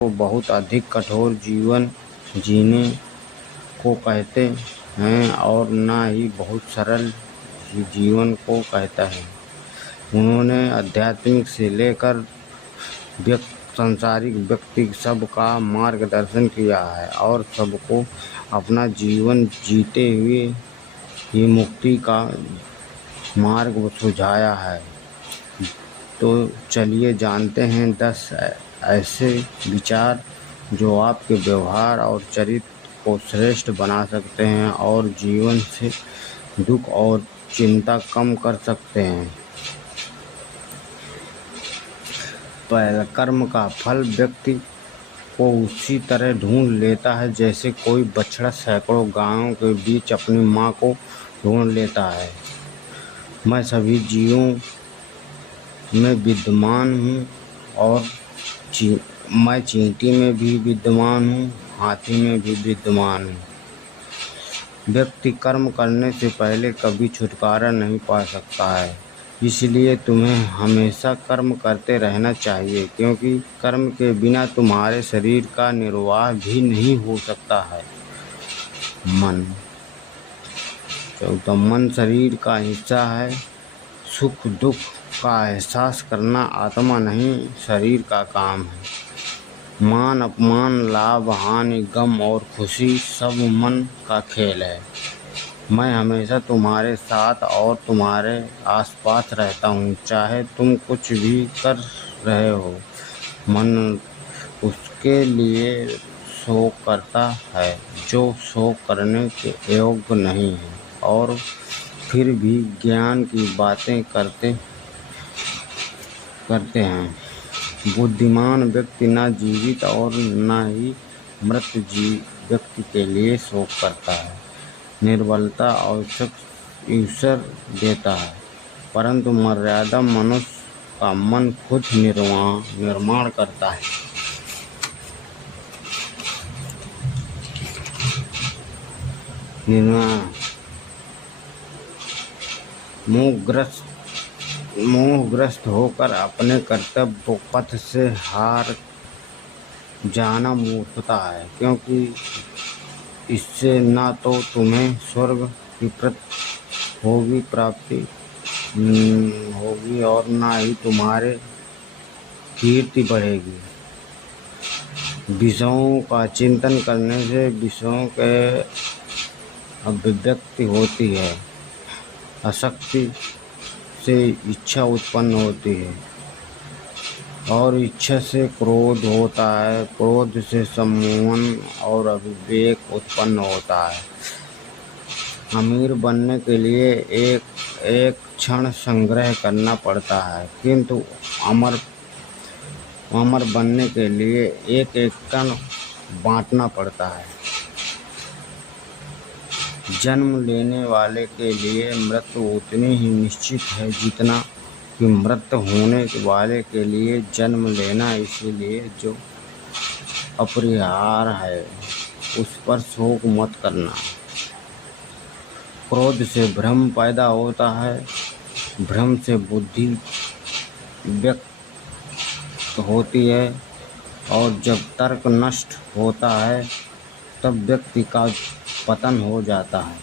को बहुत अधिक कठोर जीवन जीने को कहते हैं और न ही बहुत सरल जीवन को कहता है। उन्होंने आध्यात्मिक से लेकर सांसारिक व्यक्ति सबका मार्गदर्शन किया है और सबको अपना जीवन जीते हुए ही मुक्ति का मार्ग सुझाया है। तो चलिए जानते हैं 10 ऐसे विचार जो आपके व्यवहार और चरित्र को श्रेष्ठ बना सकते हैं और जीवन से दुख और चिंता कम कर सकते हैं। पहला, कर्म का फल व्यक्ति को उसी तरह ढूंढ लेता है जैसे कोई बछड़ा सैकड़ों गायों के बीच अपनी मां को ढूंढ लेता है। मैं सभी जीवों में विद्यमान हूँ और मैं चींटी में भी विद्यमान हूँ, हाथी में भी विद्यमान हूँ। व्यक्ति कर्म करने से पहले कभी छुटकारा नहीं पा सकता है, इसलिए तुम्हें हमेशा कर्म करते रहना चाहिए, क्योंकि कर्म के बिना तुम्हारे शरीर का निर्वाह भी नहीं हो सकता है। मन शरीर का हिस्सा है। सुख दुख का एहसास करना आत्मा नहीं शरीर का काम है। मान अपमान, लाभ हानि, गम और खुशी सब मन का खेल है। मैं हमेशा तुम्हारे साथ और तुम्हारे आसपास रहता हूँ, चाहे तुम कुछ भी कर रहे हो। मन उसके लिए शोक करता है जो शोक करने के योग्य नहीं है और फिर भी ज्ञान की बातें करते हैं। बुद्धिमान व्यक्ति न जीवित और न ही मृत व्यक्ति के लिए शोक करता है। निर्बलता अवसर देता है, परंतु मर्यादा मनुष्य का मन खुद निर्माण करता है। मोहग्रस्त होकर अपने कर्तव्य पथ से हार जाना मूर्खता है, क्योंकि इससे न तो तुम्हें स्वर्ग की प्राप्ति होगी और न ही तुम्हारे कीर्ति बढ़ेगी। विषयों का चिंतन करने से विषयों के अभिव्यक्ति होती है। आसक्ति से इच्छा उत्पन्न होती है और इच्छा से क्रोध होता है। क्रोध से सम्मोहन और अविवेक उत्पन्न होता है। अमीर बनने के लिए एक क्षण संग्रह करना पड़ता है, किंतु अमर बनने के लिए एक कण बांटना पड़ता है। जन्म लेने वाले के लिए मृत्यु उतनी ही निश्चित है जितना कि मृत होने वाले के लिए जन्म लेना। इसीलिए जो अपरिहार्य है उस पर शोक मत करना। क्रोध से भ्रम पैदा होता है, भ्रम से बुद्धि व्यक्त होती है और जब तर्क नष्ट होता है तब व्यक्ति का पतन हो जाता है।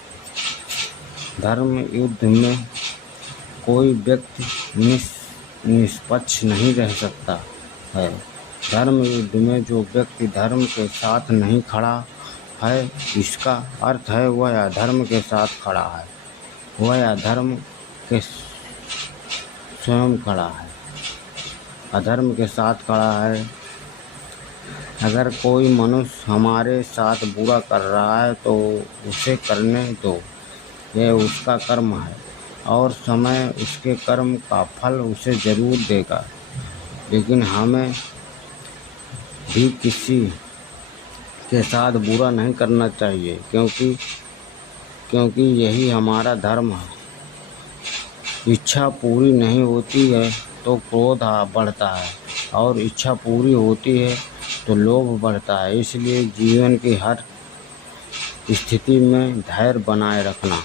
धर्म युद्ध में कोई व्यक्ति निष्पक्ष नहीं रह सकता है। धर्म युद्ध में जो व्यक्ति धर्म के साथ नहीं खड़ा है, इसका अर्थ है वह अधर्म के साथ खड़ा है, वह अधर्म के स्वयं खड़ा है, अधर्म के साथ खड़ा है। अगर कोई मनुष्य हमारे साथ बुरा कर रहा है तो उसे करने दो, यह उसका कर्म है और समय उसके कर्म का फल उसे जरूर देगा। लेकिन हमें भी किसी के साथ बुरा नहीं करना चाहिए, क्योंकि यही हमारा धर्म है। इच्छा पूरी नहीं होती है तो क्रोध बढ़ता है और इच्छा पूरी होती है तो लोभ बढ़ता है। इसलिए जीवन की हर स्थिति में धैर्य बनाए रखना।